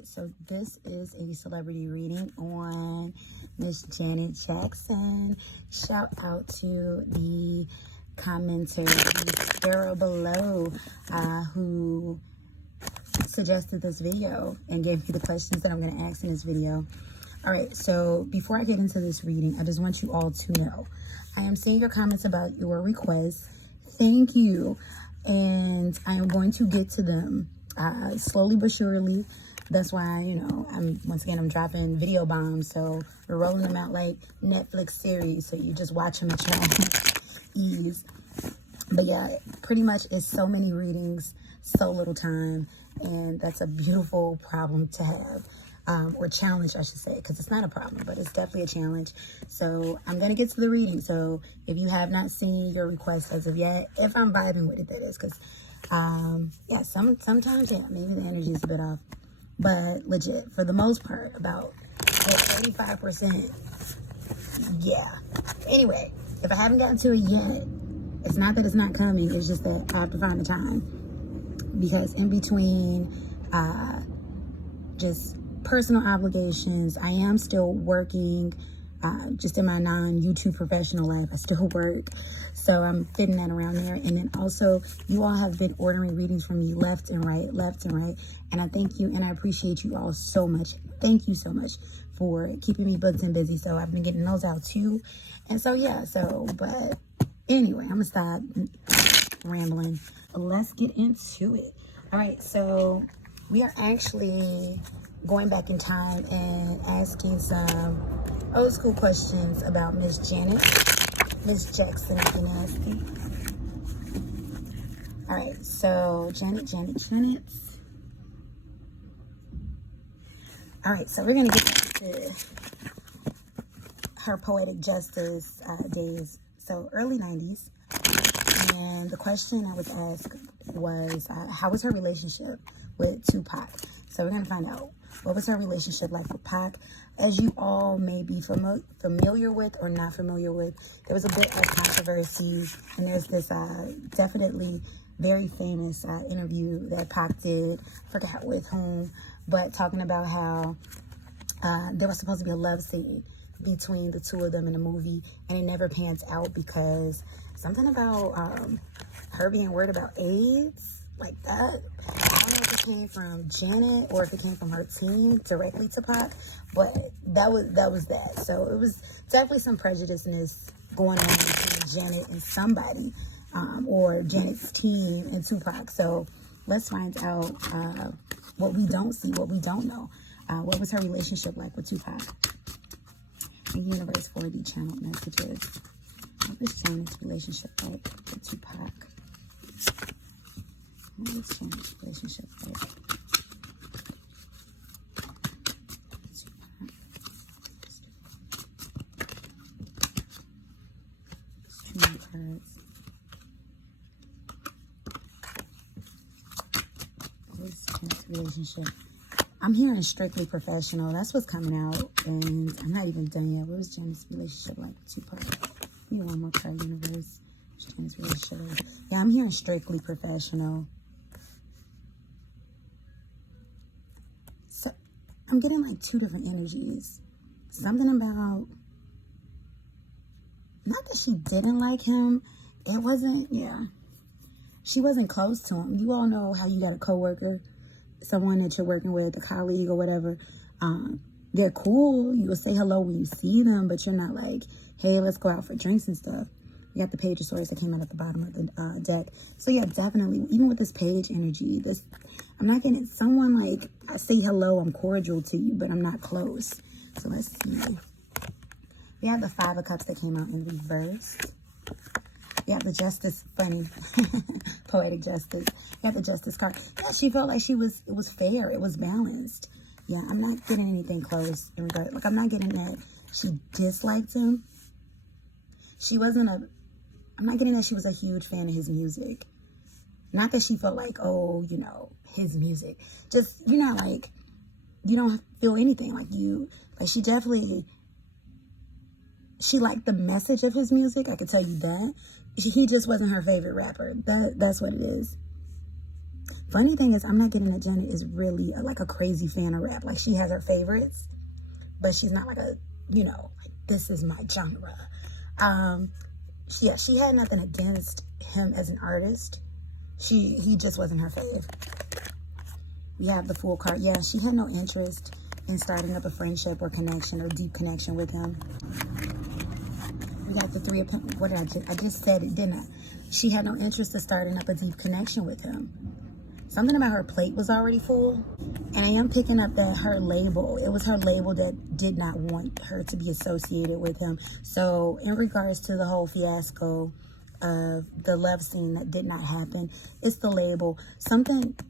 right, so this is a celebrity reading on Miss Janet Jackson. Shout out to the commenter, the sparrow below, who suggested this video and gave me the questions that I'm going to ask in this video. All right, so before I get into this reading, I just want you all to know I am seeing your comments about your requests. Thank you, and I am going to get to them slowly but surely. That's why, you know, I'm dropping video bombs, so we're rolling them out like Netflix series, so you just watch them at your own ease. But yeah, pretty much it's so many readings, so little time, and that's a beautiful problem to have. Or challenge, I should say, because it's not a problem, but it's definitely a challenge. So I'm going to get to the reading. So if you have not seen your request as of yet, if I'm vibing with it, that is, because, yeah, sometimes, yeah, maybe the energy is a bit off. But legit, for the most part, about 85%, yeah. Anyway, if I haven't gotten to it yet, it's not that it's not coming. It's just that I have to find the time. Because in between, just personal obligations, I am still working, just in my non-YouTube professional life. I still work, so I'm fitting that around there. And then also, you all have been ordering readings from me left and right, and I thank you and I appreciate you all so much. Thank you so much for keeping me booked and busy. So I've been getting those out too. And so yeah, but anyway, I'm gonna stop rambling. Let's get into it. All right, so we are actually going back in time and asking some old school questions about Miss Janet, Miss Jackson, if you're nasty. All right, so Janet. All right, so we're gonna get back to her Poetic Justice days. So early 90s, and the question I was asked was, how was her relationship with Tupac? So we're gonna find out. What was her relationship like with Pac? As you all may be familiar with or not familiar with, there was a bit of controversy, and there's this definitely very famous interview that Pac did, I forgot with whom, but talking about how there was supposed to be a love scene between the two of them in the movie, and it never pans out because something about her being worried about AIDS, like that. I don't know if it came from Janet or if it came from her team directly to Pac, but that was that. So it was definitely some prejudiceness going on between Janet and somebody, or Janet's team and Tupac. So let's find out what we don't see, what we don't know. What was her relationship like with Tupac? The universe 4D channel messages. What was Janet's relationship like with Tupac? What was Janet's relationship like? Too many cards. What was Janet's relationship? I'm hearing strictly professional. That's what's coming out, and I'm not even done yet. What was Janet's relationship like with Tupac? Give me one more card, universe. Janet's relationship like? Yeah, I'm hearing strictly professional. So I'm getting like two different energies. Something about, not that she didn't like him. It wasn't, yeah. She wasn't close to him. You all know how you got a coworker, someone that you're working with, a colleague or whatever. They're cool. You will say hello when you see them, but you're not like, hey, let's go out for drinks and stuff. You got the page of swords that came out at the bottom of the deck. So yeah, definitely, even with this page energy, I'm not getting someone like, I say hello, I'm cordial to you, but I'm not close. So let's see. We have the 5 of Cups that came out in reverse. We have the Justice, funny, Poetic Justice. We have the Justice card. Yeah, she felt like it was fair, it was balanced. Yeah, I'm not getting anything close in regard. Like, I'm not getting that she disliked him. I'm not getting that she was a huge fan of his music. Not that she felt like, oh, you know, his music. Just, you're not like, you don't feel anything. She liked the message of his music. I could tell you that. He just wasn't her favorite rapper. That's what it is. Funny thing is, I'm not getting that Janet is really like a crazy fan of rap. Like, she has her favorites, but she's not like a, you know, like, this is my genre. She had nothing against him as an artist. He just wasn't her fave. We have the full card. Yeah, she had no interest in starting up a friendship or connection or deep connection with him. We got the Three of Pentacles. What did I just said it, didn't I? She had no interest in starting up a deep connection with him. Something about her plate was already full. And I am picking up that her label, it was her label that did not want her to be associated with him. So in regards to the whole fiasco of the love scene that did not happen, it's the label.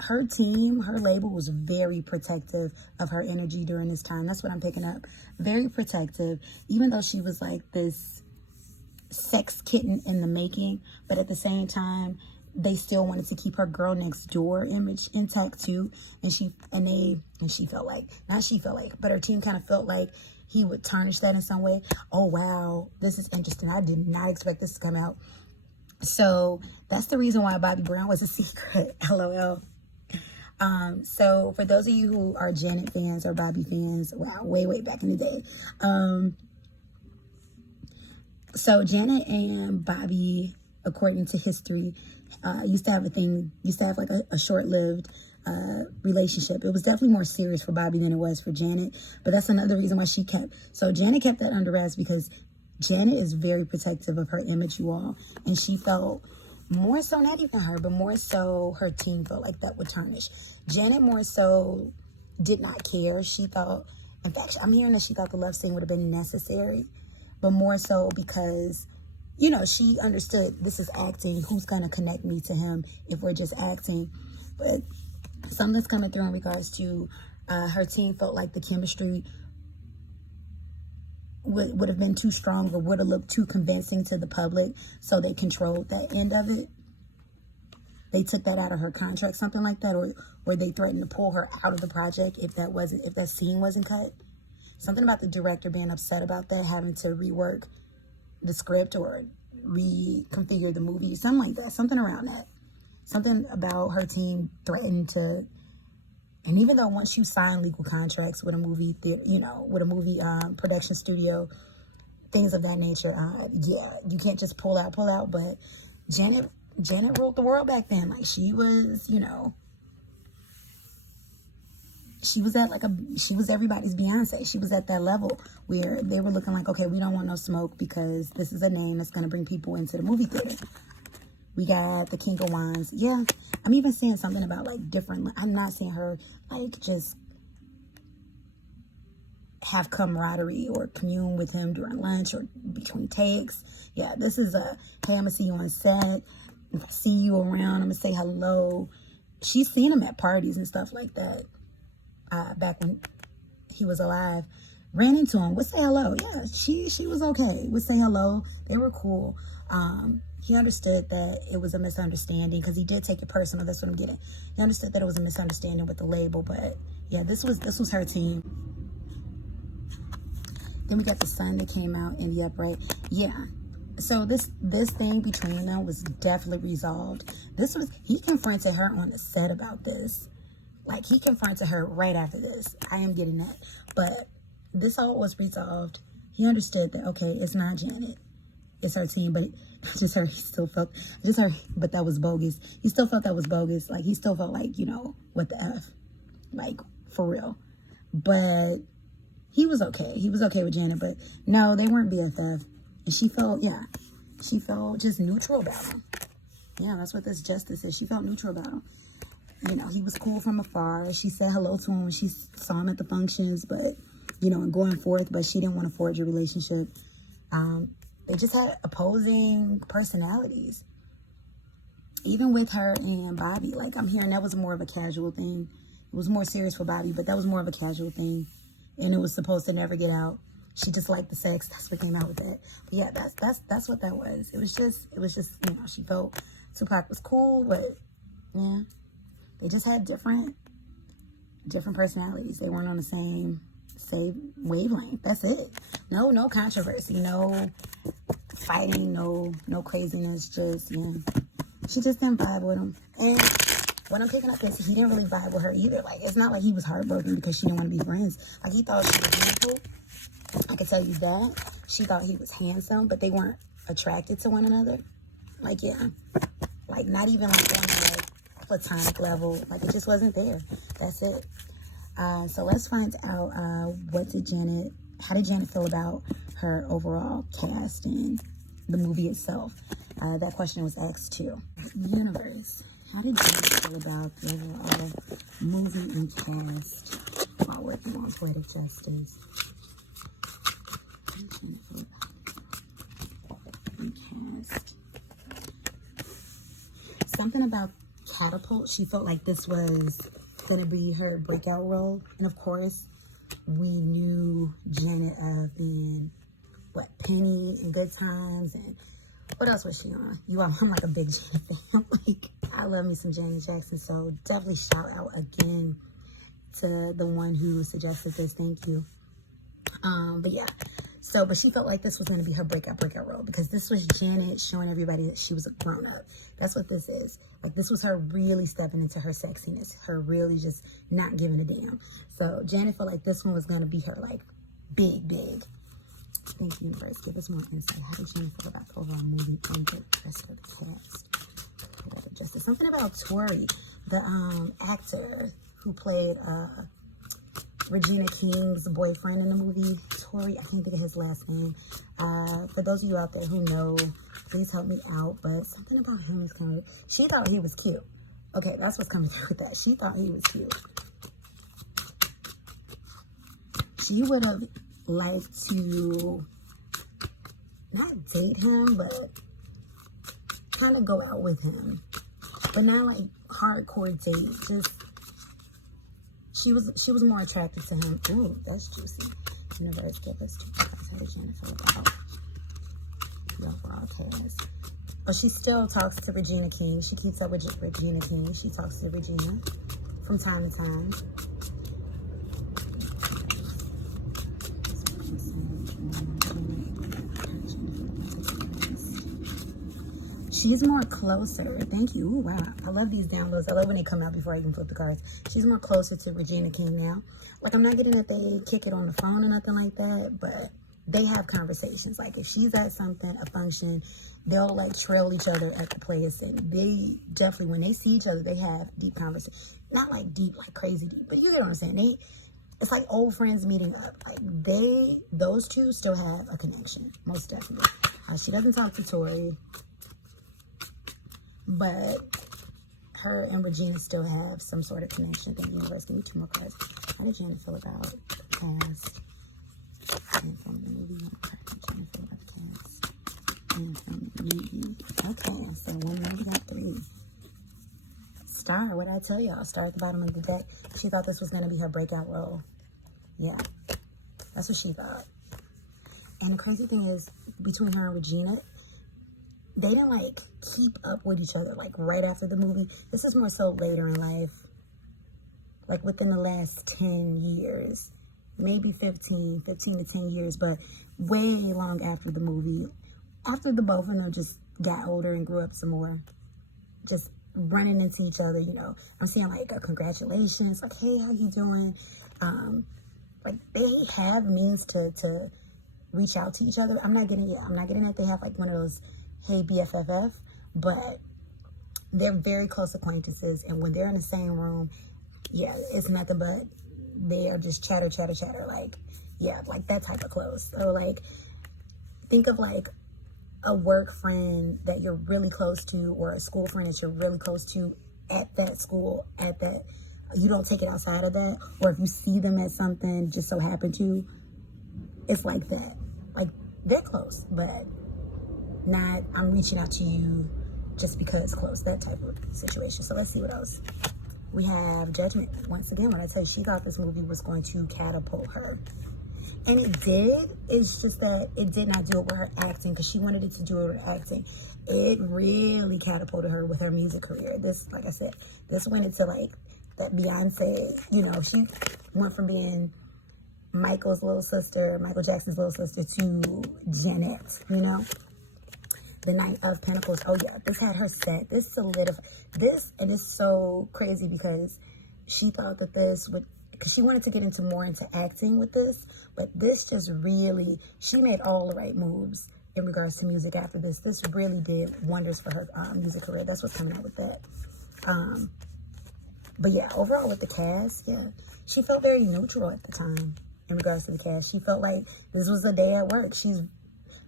Her team, her label was very protective of her energy during this time. That's what I'm picking up. Very protective, even though she was like this sex kitten in the making, but at the same time, they still wanted to keep her girl next door image intact too. And she felt like, but her team kind of felt like he would tarnish that in some way. Oh, wow, this is interesting. I did not expect this to come out. So that's the reason why Bobby Brown was a secret. LOL. So for those of you who are Janet fans or Bobby fans, wow, way back in the day. So Janet and Bobby, according to history, used to have like a short-lived relationship. It was definitely more serious for Bobby than it was for Janet, but that's another reason why Janet kept that under wraps, because Janet is very protective of her image, you all, and she felt more so, not even her, but more so her team felt like that would tarnish. Janet more so did not care. She thought, in fact, I'm hearing that she thought the love scene would have been necessary, but more so because, you know, she understood this is acting. Who's going to connect me to him if we're just acting? But something's coming through in regards to her team felt like the chemistry would have been too strong or would have looked too convincing to the public, so they controlled that end of it. They took that out of her contract, something like that, or they threatened to pull her out of the project if that scene wasn't cut. Something about the director being upset about that, having to rework the script or reconfigure the movie, something like that, something around that. Something about her team threatened to, and even though once you sign legal contracts with a movie, production studio, things of that nature, yeah, you can't just pull out, but Janet ruled the world back then. Like, she was, you know, she was everybody's Beyonce. She was at that level where they were looking like, okay, we don't want no smoke because this is a name that's going to bring people into the movie theater. We got the King of Wands. Yeah, I'm even seeing something about like different. I'm not seeing her like just have camaraderie or commune with him during lunch or between takes. Yeah, this is hey, I'm going to see you on set. If I see you around, I'm going to say hello. She's seen him at parties and stuff like that. Back when he was alive, ran into him, would say hello. Yeah, she was okay, would say hello. They were cool. He understood that it was a misunderstanding because he did take it personal. That's what I'm getting. He understood that it was a misunderstanding with the label, but yeah, this was her team. Then we got the sun that came out in the upright. Yeah. So this thing between them was definitely resolved. He confronted her on the set about this. Like, he confronted her right after this. I am getting that. But this all was resolved. He understood that, okay, it's not Janet. It's her team, but but that was bogus. He still felt that was bogus. Like, he still felt like, you know, what the F? Like, for real. But he was okay. He was okay with Janet, but no, they weren't BFF. And she felt just neutral about him. Yeah, that's what this justice is. She felt neutral about him. You know, he was cool from afar. She said hello to him when she saw him at the functions, but, you know, and going forth, but she didn't want to forge a relationship. They just had opposing personalities. Even with her and Bobby, like, I'm hearing that was more of a casual thing. It was more serious for Bobby, but that was more of a casual thing. And it was supposed to never get out. She just liked the sex. That's what came out with that. But yeah, that's what that was. It was just, you know, she felt Tupac was cool, but yeah. They just had different personalities. They weren't on the same wavelength. That's it. No controversy. No fighting. No craziness. Just, yeah. She just didn't vibe with him. And what I'm picking up is he didn't really vibe with her either. Like, it's not like he was heartbroken because she didn't want to be friends. Like, he thought she was beautiful. I can tell you that. She thought he was handsome, but they weren't attracted to one another. Like, yeah. Like, not even like on a like, platonic level. Like, it just wasn't there. That's it. So let's find out how did Janet feel about her overall cast and the movie itself. That question was asked too. Universe. How did Janet feel about the overall movie and cast while working on Poetic Justice? How did Janet feel about the cast? Something about Catapult. She felt like this was gonna be her breakout role, and of course, we knew Janet of being what, Penny and Good Times, and what else was she on? I'm like a big Janet fan. Like, I love me some Janet Jackson, so definitely shout out again to the one who suggested this. Thank you. But yeah. So, but she felt like this was going to be her breakout role because this was Janet showing everybody that she was a grown-up. That's what this is. Like, this was her really stepping into her sexiness, her really just not giving a damn. So, Janet felt like this one was going to be her, like, big. Thank you, universe. Give us more insight. How did Janet feel about the overall movie and the rest of the cast? Justice. Something about Tori, the actor who played Regina King's boyfriend in the movie. Tori, I can't think of his last name. For those of you out there who know, please help me out. But something about him is kind of... She thought he was cute. Okay, that's what's coming through with that. She thought he was cute. She would have liked to not date him, but kind of go out with him. But not like hardcore date. Just... She was more attracted to him. Ooh, that's juicy. Universe, give us 2 cards. How did Janet feel about the overall cast? But she still talks to Regina King. She keeps up with Regina King. She talks to Regina from time to time. She's more closer. Thank you. Ooh, wow. I love these downloads. I love when they come out before I even flip the cards. She's more closer to Regina King now. Like, I'm not getting that they kick it on the phone or nothing like that, but they have conversations. Like, if she's at something, a function, they'll, like, trail each other at the place. And they definitely, when they see each other, they have deep conversations. Not, like, deep, like, crazy deep, but you get what I'm saying. It's like old friends meeting up. Like, those two still have a connection. Most definitely. She doesn't talk to Tori. But her and Regina still have some sort of connection. Thank you, universe. Give me 2 more cards. How did Janet feel about the cast? And from the movie, how did Janet feel about the cast? And from the movie. Okay, so 1 more, we got 3. Star, what did I tell y'all? Star at the bottom of the deck. She thought this was going to be her breakout role. Yeah, that's what she thought. And the crazy thing is, between her and Regina, they didn't, like, keep up with each other, like, right after the movie. This is more so later in life. Like, within the last 10 years. Maybe 15 to 10 years, but way long after the movie. After the both of them just got older and grew up some more. Just running into each other, you know. I'm seeing, like, a congratulations. Like, hey, how you doing? Like, they have means to reach out to each other. I'm not getting that they have, like, one of those... hey, BFFF, but they're very close acquaintances, and when they're in the same room, yeah, it's nothing but they are just chatter, like, yeah, like that type of close. So, like, think of, like, a work friend that you're really close to, or a school friend that you're really close to at that school, you don't take it outside of that, or if you see them at something, just so happen to, it's like that. Like, they're close, but not, I'm reaching out to you just because close, that type of situation. So let's see what else. We have Judgment. Once again, when I tell you, she thought this movie was going to catapult her. And it did. It's just that it did not do it with her acting, because she wanted it to do it with her acting. It really catapulted her with her music career. This, like I said, this went into, like, that Beyonce, you know, she went from being Michael Jackson's little sister, to Janet, you know? the Knight of Pentacles. Oh yeah, this had her set. This solidified. This, and it's so crazy because she thought that this would, because she wanted to get more into acting with this, but this just really, she made all the right moves in regards to music after this. This really did wonders for her music career. That's what's coming out with that. But yeah, overall with the cast, yeah, she felt very neutral at the time in regards to the cast. She felt like this was a day at work. She's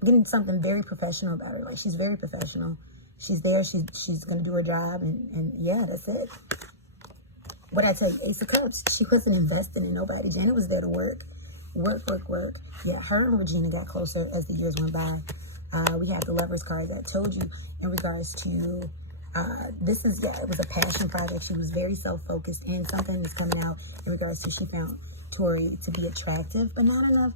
getting something very professional about her. Like, she's very professional. She's there. She's going to do her job. And yeah, that's it. What I tell you, Ace of Cups, she wasn't investing in nobody. Janet was there to work. Work. Yeah, her and Regina got closer as the years went by. We have the Lover's card that told you in regards to... this is, yeah, it was a passion project. She was very self-focused, and something is coming out in regards to she found Tori to be attractive, but not enough.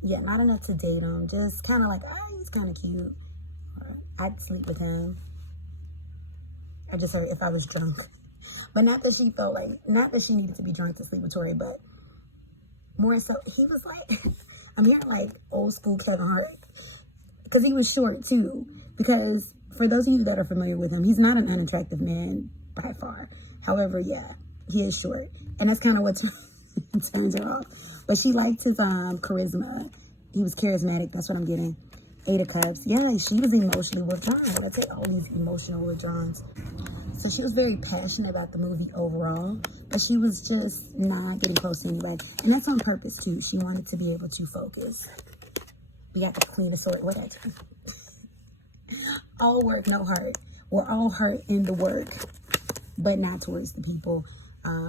Yeah, not enough to date him. Just kind of like, oh, he's kind of cute. Or I'd sleep with him. I just heard if I was drunk. But not that she felt like, not that she needed to be drunk to sleep with Tori, but more so, he was like, I'm hearing like old school Kevin Hart. Because he was short too. Because for those of you that are familiar with him, he's not an unattractive man by far. However, yeah, he is short. And that's kind of what turns her off. But she liked his charisma. He was charismatic. That's what I'm getting. 8 of Cups. Yeah, like she was emotionally withdrawn. When I take all these emotional withdrawals. So she was very passionate about the movie overall. But she was just not getting close to anybody. And that's on purpose too. She wanted to be able to focus. We got the Queen of Swords. What I do? All work, no heart. We're all hurt in the work, but not towards the people.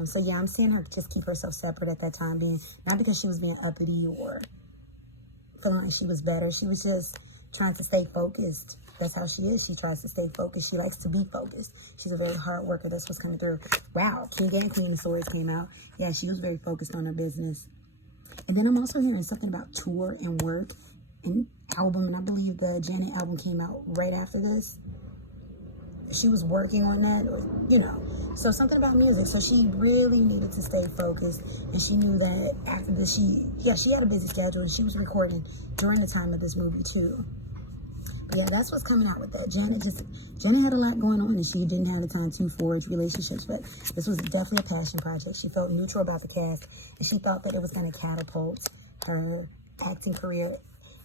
So yeah, I'm seeing her just keep herself separate at that time, being not because she was being uppity or feeling like she was better. She was just trying to stay focused. That's how she is. She tries to stay focused. She likes to be focused. She's a very hard worker. That's what's coming through. Wow, King and Queen of Swords came out. Yeah, she was very focused on her business. And then I'm also hearing something about tour and work and album, and I believe the Janet album came out right after this. She was working on that, or, you know, so something about music. So she really needed to stay focused, and she knew that after this, she had a busy schedule, and she was recording during the time of this movie too. But yeah, that's what's coming out with that. Janet had a lot going on, and she didn't have the time to forge relationships, but this was definitely a passion project. She felt neutral about the cast, and she thought that it was going to catapult her acting career.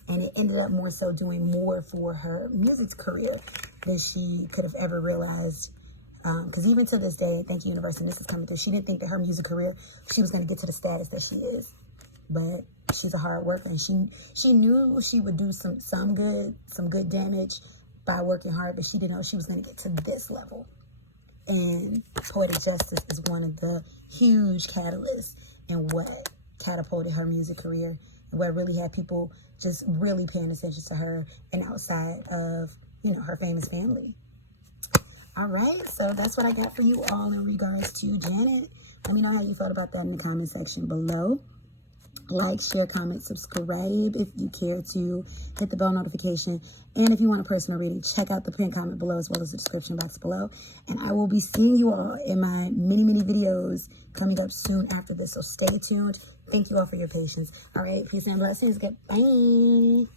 And it ended up more so doing more for her music career than she could have ever realized. Because even to this day, thank you, Universe, and this is coming through, she didn't think that her music career, she was going to get to the status that she is. But she's a hard worker, and she knew she would do some good damage by working hard, but she didn't know she was going to get to this level. And Poetic Justice is one of the huge catalysts in what catapulted her music career and what really had people just really paying attention to her and outside of, you know, her famous family. All right, so that's what I got for you all in regards to Janet. Let me know how you felt about that in the comment section below. Like, share, comment, subscribe if you care to. Hit the bell notification. And if you want a personal reading, check out the pinned comment below as well as the description box below. And I will be seeing you all in my many videos coming up soon after this. So stay tuned. Thank you all for your patience. All right, peace and blessings. Goodbye.